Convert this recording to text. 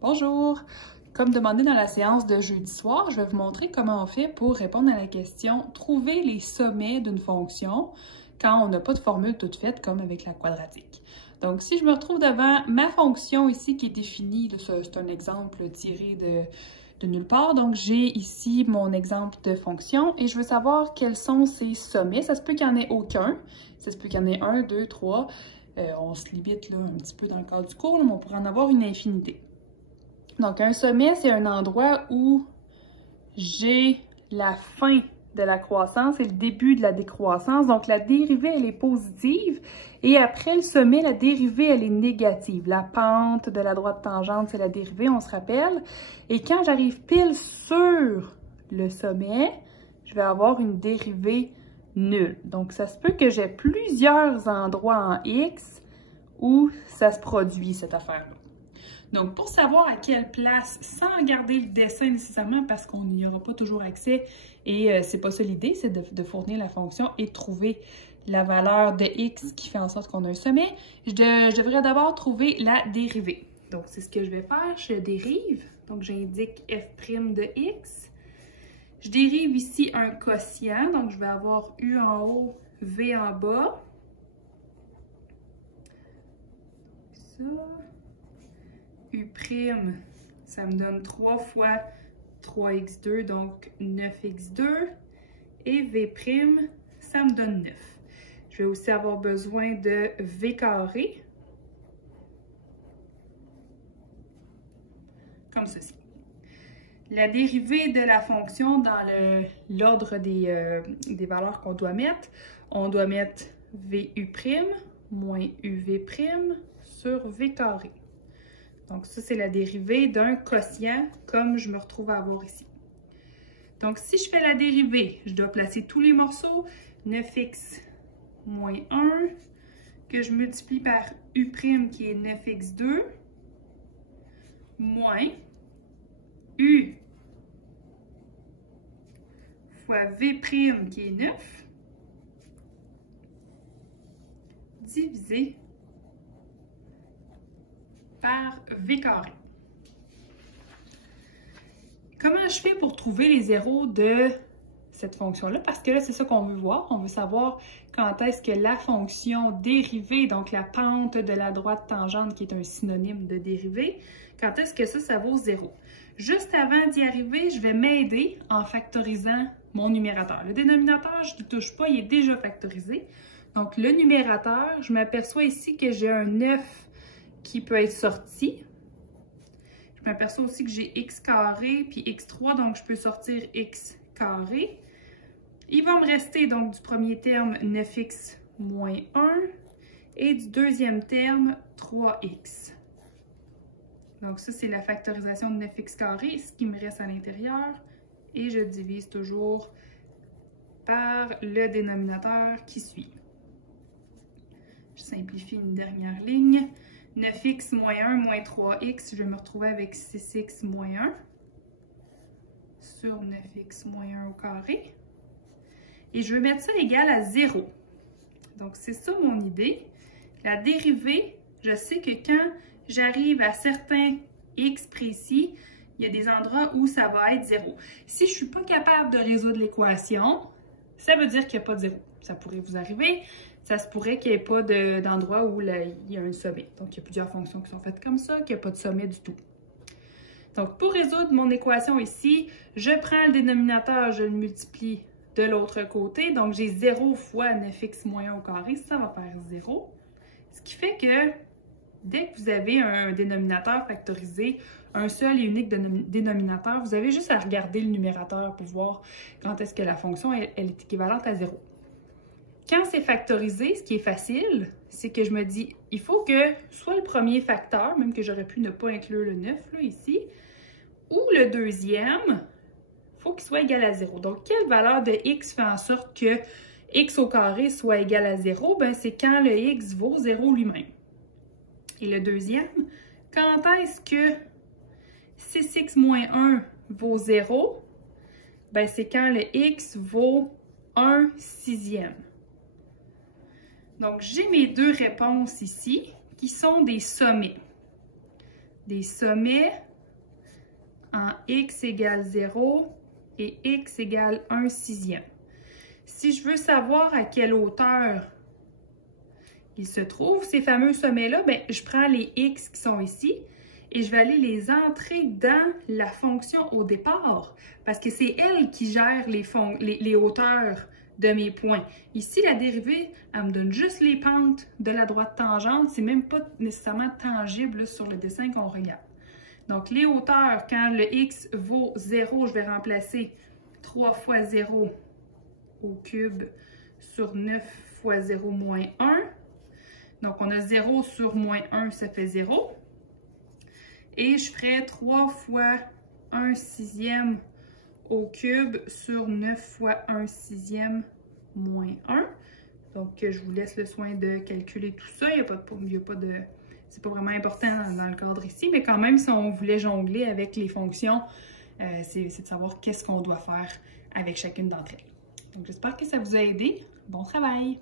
Bonjour! Comme demandé dans la séance de jeudi soir, je vais vous montrer comment on fait pour répondre à la question « Trouver les sommets d'une fonction » quand on n'a pas de formule toute faite comme avec la quadratique. Donc, si je me retrouve devant ma fonction ici qui est définie, c'est un exemple tiré de nulle part, donc j'ai ici mon exemple de fonction et je veux savoir quels sont ses sommets. Ça se peut qu'il n'y en ait aucun, ça se peut qu'il y en ait 1, 2, 3. On se limite là, un petit peu dans le cadre du cours, mais on pourrait en avoir une infinité. Donc, un sommet, c'est un endroit où j'ai la fin de la croissance et le début de la décroissance. Donc, la dérivée, elle est positive. Et après le sommet, la dérivée, elle est négative. La pente de la droite tangente, c'est la dérivée, on se rappelle. Et quand j'arrive pile sur le sommet, je vais avoir une dérivée nulle. Donc, ça se peut que j'ai plusieurs endroits en X où ça se produit, cette affaire-là. Donc, pour savoir à quelle place, sans regarder le dessin nécessairement, parce qu'on n'y aura pas toujours accès, et c'est pas ça l'idée, c'est de fournir la fonction et de trouver la valeur de x qui fait en sorte qu'on a un sommet, je devrais d'abord trouver la dérivée. Donc, c'est ce que je vais faire, je dérive, donc j'indique f' de x. Je dérive ici un quotient, donc je vais avoir u en haut, v en bas. Ça. U', ça me donne 3 fois 3x2, donc 9x2. Et V', ça me donne 9. Je vais aussi avoir besoin de V carré, comme ceci. La dérivée de la fonction dans l'ordre des valeurs qu'on doit mettre, on doit mettre VU' moins UV' sur V carré. Donc, ça, c'est la dérivée d'un quotient, comme je me retrouve à avoir ici. Donc, si je fais la dérivée, je dois placer tous les morceaux, 9x moins 1, que je multiplie par U' qui est 9x2, moins U fois V' qui est 9, divisé par V carré. Comment je fais pour trouver les zéros de cette fonction-là? Parce que là, c'est ça qu'on veut voir. On veut savoir quand est-ce que la fonction dérivée, donc la pente de la droite tangente, qui est un synonyme de dérivée, quand est-ce que ça vaut 0? Juste avant d'y arriver, je vais m'aider en factorisant mon numérateur. Le dénominateur, je ne touche pas, il est déjà factorisé. Donc, le numérateur, je m'aperçois ici que j'ai un 9 qui peut être sorti. Je m'aperçois aussi que j'ai x carré puis x3, donc je peux sortir x carré. Il va me rester donc du premier terme 9x moins 1 et du deuxième terme 3x. Donc ça, c'est la factorisation de 9x carré, ce qui me reste à l'intérieur. Et je divise toujours par le dénominateur qui suit. Je simplifie une dernière ligne. 9x moins 1 moins 3x, je vais me retrouver avec 6x moins 1 sur 9x moins 1 au carré. Et je veux mettre ça égal à 0. Donc, c'est ça mon idée. La dérivée, je sais que quand j'arrive à certains x précis, il y a des endroits où ça va être 0. Si je ne suis pas capable de résoudre l'équation, ça veut dire qu'il n'y a pas de 0. Ça pourrait vous arriver. Ça se pourrait qu'il n'y ait pas d'endroit où il y a un sommet. Donc, il y a plusieurs fonctions qui sont faites comme ça, qu'il n'y a pas de sommet du tout. Donc, pour résoudre mon équation ici, je prends le dénominateur, je le multiplie de l'autre côté. Donc, j'ai 0 fois 9x moins 1 au carré, ça va faire 0. Ce qui fait que dès que vous avez un dénominateur factorisé, un seul et unique dénominateur, vous avez juste à regarder le numérateur pour voir quand est-ce que la fonction elle est équivalente à 0. Quand c'est factorisé, ce qui est facile, c'est que je me dis, il faut que soit le premier facteur, même que j'aurais pu ne pas inclure le 9 là, ici, ou le deuxième, il faut qu'il soit égal à 0. Donc, quelle valeur de x fait en sorte que x au carré soit égal à 0? Ben, c'est quand le x vaut 0 lui-même. Et le deuxième, quand est-ce que 6x moins 1 vaut 0? Ben, c'est quand le x vaut 1 sixième. Donc, j'ai mes deux réponses ici qui sont des sommets. Des sommets en x égale 0 et x égale 1/6. Si je veux savoir à quelle hauteur ils se trouvent, ces fameux sommets-là, bien, je prends les x qui sont ici et je vais aller les entrer dans la fonction au départ parce que c'est elle qui gère les hauteurs de mes points. Ici, la dérivée, elle me donne juste les pentes de la droite tangente. C'est même pas nécessairement tangible là, sur le dessin qu'on regarde. Donc, les hauteurs, quand le x vaut 0, je vais remplacer 3 fois 0 au cube sur 9 fois 0 moins 1. Donc, on a 0 sur moins 1, ça fait 0. Et je ferai 3 fois 1/6 au cube sur 9 fois 1/6 moins 1. Donc, je vous laisse le soin de calculer tout ça. C'est pas vraiment important dans le cadre ici, mais quand même, si on voulait jongler avec les fonctions, c'est de savoir qu'est-ce qu'on doit faire avec chacune d'entre elles. Donc, j'espère que ça vous a aidé. Bon travail!